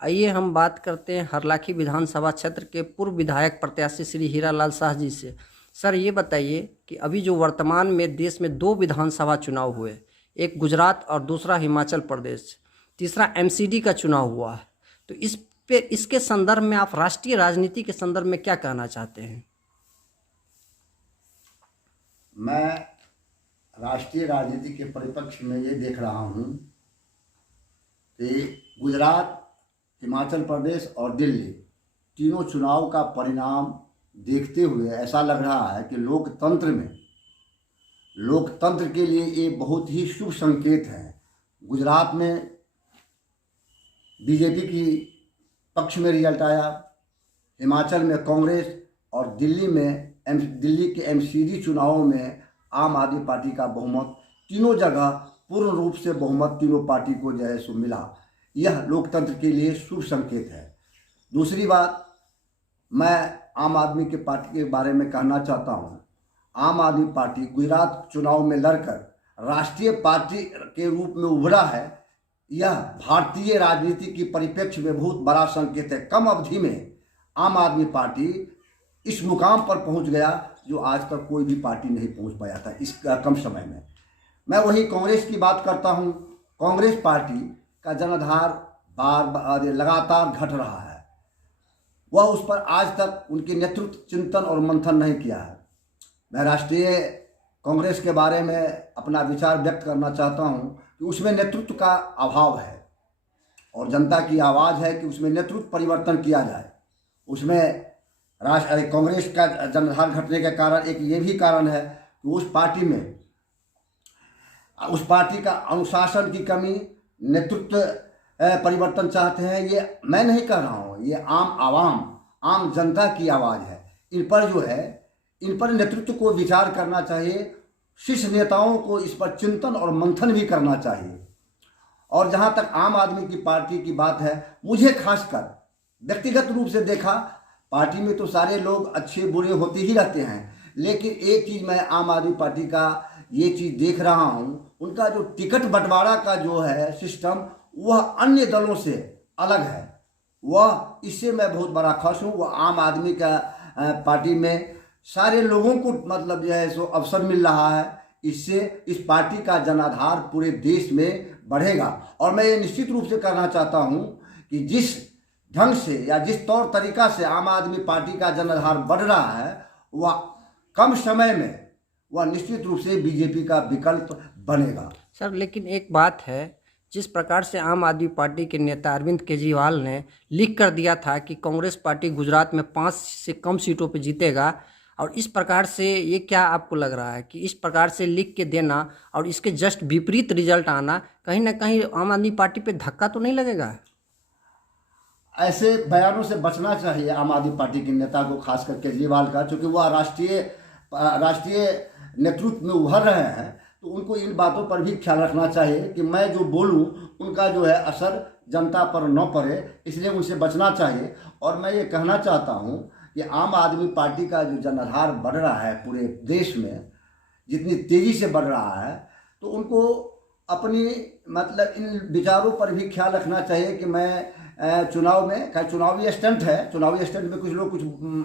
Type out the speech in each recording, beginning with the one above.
आइए हम बात करते हैं हरलाखी विधानसभा क्षेत्र के पूर्व विधायक प्रत्याशी श्री हीरालाल शाह जी से। सर ये बताइए कि अभी जो वर्तमान में देश में दो विधानसभा चुनाव हुए, एक गुजरात और दूसरा हिमाचल प्रदेश, तीसरा एमसीडी का चुनाव हुआ है, तो इसके संदर्भ में आप राष्ट्रीय राजनीति के संदर्भ में क्या कहना चाहते हैं? मैं राष्ट्रीय राजनीति के परिप्रेक्ष्य में ये देख रहा हूँ कि गुजरात, हिमाचल प्रदेश और दिल्ली तीनों चुनाव का परिणाम देखते हुए ऐसा लग रहा है कि लोकतंत्र के लिए ये बहुत ही शुभ संकेत है। गुजरात में बीजेपी की पक्ष में रिजल्ट आया, हिमाचल में कांग्रेस और दिल्ली के एमसीडी चुनावों में आम आदमी पार्टी का बहुमत, तीनों जगह पूर्ण रूप से बहुमत तीनों पार्टी को जो है सो मिला। यह लोकतंत्र के लिए शुभ संकेत है। दूसरी बात, मैं आम आदमी के पार्टी के बारे में कहना चाहता हूँ। आम आदमी पार्टी गुजरात चुनाव में लड़कर राष्ट्रीय पार्टी के रूप में उभरा है। यह भारतीय राजनीति की परिप्रेक्ष्य में बहुत बड़ा संकेत है। कम अवधि में आम आदमी पार्टी इस मुकाम पर पहुंच गया जो आज तक कोई भी पार्टी नहीं पहुंच पाया था इस कम समय में। मैं वही कांग्रेस की बात करता हूं। कांग्रेस पार्टी का जनाधार बार लगातार घट रहा है। वह उस पर आज तक उनके नेतृत्व चिंतन और मंथन नहीं किया है। मैं राष्ट्रीय कांग्रेस के बारे में अपना विचार व्यक्त करना चाहता हूं कि उसमें नेतृत्व का अभाव है और जनता की आवाज़ है कि उसमें नेतृत्व परिवर्तन किया जाए। उसमें कांग्रेस का जनाधार घटने के कारण एक ये भी कारण है कि उस पार्टी का अनुशासन की कमी, नेतृत्व परिवर्तन चाहते हैं। ये मैं नहीं कह रहा हूँ, ये आम जनता की आवाज़ है। इन पर नेतृत्व को विचार करना चाहिए। शीर्ष नेताओं को इस पर चिंतन और मंथन भी करना चाहिए। और जहाँ तक आम आदमी की पार्टी की बात है, मुझे खासकर व्यक्तिगत रूप से देखा, पार्टी में तो सारे लोग अच्छे बुरे होते ही रहते हैं, लेकिन एक चीज़ मैं आम आदमी पार्टी का ये चीज़ देख रहा हूँ, उनका जो टिकट बंटवारा का जो है सिस्टम, वह अन्य दलों से अलग है। वह इससे मैं बहुत बड़ा खुश हूँ। वह आम आदमी का पार्टी में सारे लोगों को मतलब जो है सो अवसर मिल रहा है। इससे इस पार्टी का जनाधार पूरे देश में बढ़ेगा। और मैं ये निश्चित रूप से कहना चाहता हूँ कि जिस ढंग से या जिस तौर तरीका से आम आदमी पार्टी का जनाधार बढ़ रहा है, वह कम समय में वह निश्चित रूप से बीजेपी का विकल्प बनेगा। सर लेकिन एक बात है, जिस प्रकार से आम आदमी पार्टी के नेता अरविंद केजरीवाल ने लिख कर दिया था कि कांग्रेस पार्टी गुजरात में 5 से कम सीटों पर जीतेगा, और इस प्रकार से ये क्या आपको लग रहा है कि इस प्रकार से लिख के देना और इसके जस्ट विपरीत रिजल्ट आना कहीं ना कहीं आम आदमी पार्टी पे धक्का तो नहीं लगेगा? ऐसे बयानों से बचना चाहिए आम आदमी पार्टी के नेता को, खासकर केजरीवाल का, क्योंकि वह राष्ट्रीय नेतृत्व में उभर रहे हैं। तो उनको इन बातों पर भी ख्याल रखना चाहिए कि मैं जो बोलूं उनका जो है असर जनता पर न पड़े, इसलिए उनसे बचना चाहिए। और मैं ये कहना चाहता हूं कि आम आदमी पार्टी का जो जनाधार बढ़ रहा है पूरे देश में, जितनी तेज़ी से बढ़ रहा है, तो उनको अपनी मतलब इन विचारों पर भी ख्याल रखना चाहिए कि मैं चुनाव में चुनावी स्टंट है, चुनावी स्टंट में कुछ लोग कुछ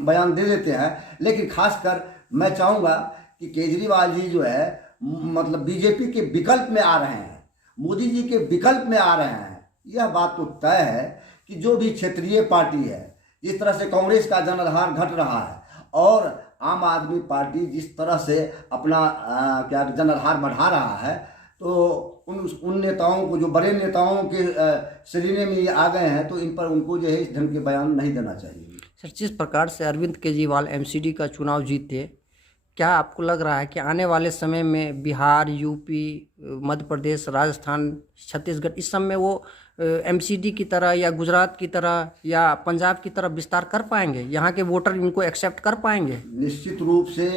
बयान दे देते हैं, लेकिन खासकर मैं चाहूँगा कि केजरीवाल जी जो है मतलब बीजेपी के विकल्प में आ रहे हैं, मोदी जी के विकल्प में आ रहे हैं। यह बात तो तय है कि जो भी क्षेत्रीय पार्टी है, जिस तरह से कांग्रेस का जनाधार घट रहा है और आम आदमी पार्टी जिस तरह से अपना जनाधार बढ़ा रहा है, तो उन नेताओं को, जो बड़े नेताओं के श्रेणी में आ गए हैं, तो इन पर उनको जो है इस ढंग के बयान नहीं देना चाहिए। सर जिस प्रकार से अरविंद केजरीवाल एमसीडी का चुनाव जीते, क्या आपको लग रहा है कि आने वाले समय में बिहार, यूपी, मध्य प्रदेश, राजस्थान, छत्तीसगढ़, इस सब में वो एमसीडी की तरह या गुजरात की तरह या पंजाब की तरह विस्तार कर पाएंगे? यहाँ के वोटर इनको एक्सेप्ट कर पाएंगे? निश्चित रूप से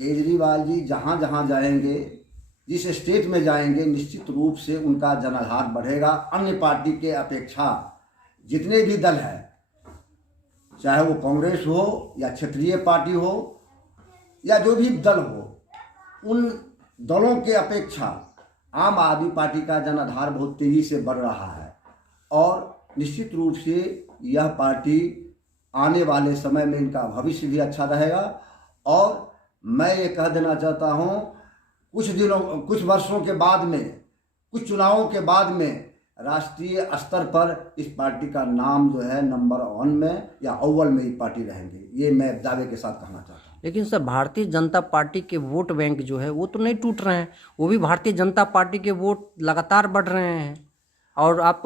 केजरीवाल जी जहाँ जहाँ जाएंगे, जिस स्टेट में जाएंगे, निश्चित रूप से उनका जनाधार बढ़ेगा। अन्य पार्टी के अपेक्षा जितने भी दल हैं, चाहे वो कांग्रेस हो या क्षेत्रीय पार्टी हो या जो भी दल हो, उन दलों के अपेक्षा आम आदमी पार्टी का जनाधार बहुत तेज़ी से बढ़ रहा है। और निश्चित रूप से यह पार्टी आने वाले समय में इनका भविष्य भी अच्छा रहेगा। और मैं ये कह देना चाहता हूँ, कुछ वर्षों के बाद में, कुछ चुनावों के बाद में राष्ट्रीय स्तर पर इस पार्टी का नाम जो है नंबर 1 में या अव्वल में ही पार्टी रहेंगे, ये मैं दावे के साथ कहना चाहता हूँ। लेकिन सर भारतीय जनता पार्टी के वोट बैंक जो है वो तो नहीं टूट रहे हैं, वो भी भारतीय जनता पार्टी के वोट लगातार बढ़ रहे हैं। और आप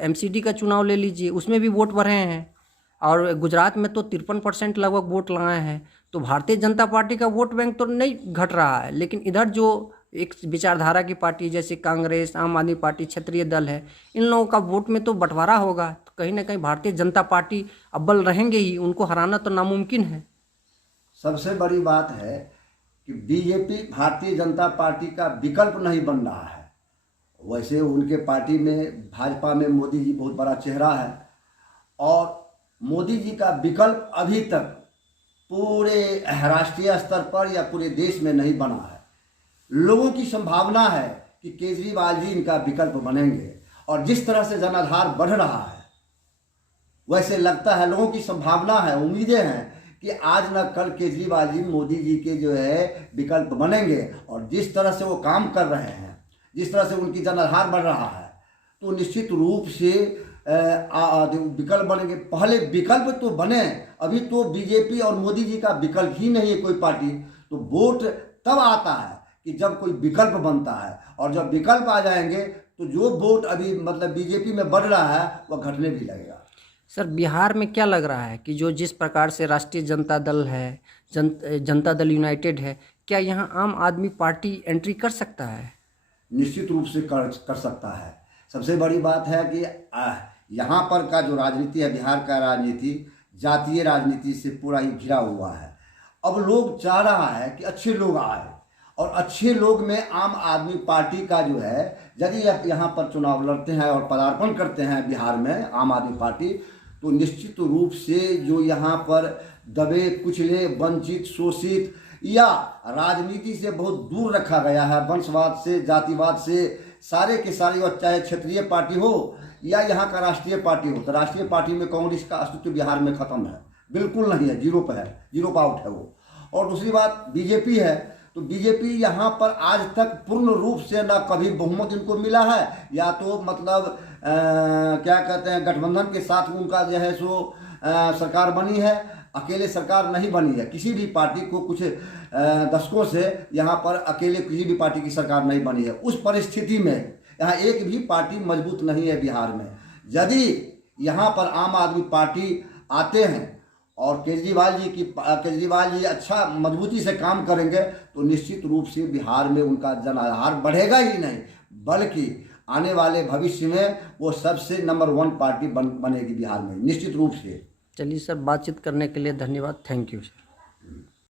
एमसीडी का चुनाव ले लीजिए, उसमें भी वोट बढ़े हैं। और गुजरात में तो 53% लगभग वोट लगाए हैं। तो भारतीय जनता पार्टी का वोट बैंक तो नहीं घट रहा है, लेकिन इधर जो एक विचारधारा की पार्टी जैसे कांग्रेस, आम आदमी पार्टी, क्षेत्रीय दल है, इन लोगों का वोट में तो बंटवारा होगा। तो कहीं ना कहीं भारतीय जनता पार्टी अव्वल रहेंगे ही, उनको हराना तो नामुमकिन है। सबसे बड़ी बात है कि बीजेपी भारतीय जनता पार्टी का विकल्प नहीं बन रहा है। वैसे उनके पार्टी में, भाजपा में मोदी जी बहुत बड़ा चेहरा है और मोदी जी का विकल्प अभी तक पूरे राष्ट्रीय स्तर पर या पूरे देश में नहीं बना है। लोगों की संभावना है कि केजरीवाल जी इनका विकल्प बनेंगे और जिस तरह से जनाधार बढ़ रहा है वैसे लगता है, लोगों की संभावना है, उम्मीदें हैं कि आज न कल केजरीवाल जी मोदी जी के जो है विकल्प बनेंगे। और जिस तरह से वो काम कर रहे हैं, जिस तरह से उनकी जनाधार बढ़ रहा है, तो निश्चित रूप से विकल्प बनेंगे। पहले विकल्प तो बने, अभी तो बीजेपी और मोदी जी का विकल्प ही नहीं है कोई पार्टी। तो वोट तब आता है कि जब कोई विकल्प बनता है, और जब विकल्प आ जाएंगे तो जो वोट अभी मतलब बीजेपी में बढ़ रहा है वह घटने भी लगेगा। सर बिहार में क्या लग रहा है कि जो जिस प्रकार से राष्ट्रीय जनता दल है, जनता दल यूनाइटेड है, क्या यहाँ आम आदमी पार्टी एंट्री कर सकता है? निश्चित रूप से कर सकता है। सबसे बड़ी बात है कि यहाँ पर का जो राजनीति है, बिहार का राजनीति जातीय राजनीति से पूरा ही घिरा हुआ है। अब लोग चाह रहा है कि अच्छे लोग आए, और अच्छे लोग में आम आदमी पार्टी का जो है, यदि यहाँ पर चुनाव लड़ते हैं और पदार्पण करते हैं बिहार में आम आदमी पार्टी, तो निश्चित रूप से जो यहाँ पर दबे कुचले, वंचित, शोषित या राजनीति से बहुत दूर रखा गया है, वंशवाद से, जातिवाद से, सारे के सारे, और चाहे क्षेत्रीय पार्टी हो या यहाँ का राष्ट्रीय पार्टी हो, तो राष्ट्रीय पार्टी में कांग्रेस का अस्तित्व बिहार में खत्म है, बिल्कुल नहीं है, जीरो पर है, जीरो पर आउट है वो। और दूसरी बात बीजेपी है, तो बीजेपी यहाँ पर आज तक पूर्ण रूप से ना कभी बहुमत इनको मिला है, या तो मतलब क्या कहते हैं, गठबंधन के साथ उनका जो है सो सरकार बनी है, अकेले सरकार नहीं बनी है। किसी भी पार्टी को कुछ दशकों से यहाँ पर अकेले किसी भी पार्टी की सरकार नहीं बनी है। उस परिस्थिति में यहाँ एक भी पार्टी मजबूत नहीं है बिहार में। यदि यहाँ पर आम आदमी पार्टी आते हैं और केजरीवाल जी अच्छा मजबूती से काम करेंगे, तो निश्चित रूप से बिहार में उनका जनाधार बढ़ेगा ही नहीं, बल्कि आने वाले भविष्य में वो सबसे नंबर 1 पार्टी बनेगी बिहार में, निश्चित रूप से। चलिए सर, बातचीत करने के लिए धन्यवाद। Thank you sir.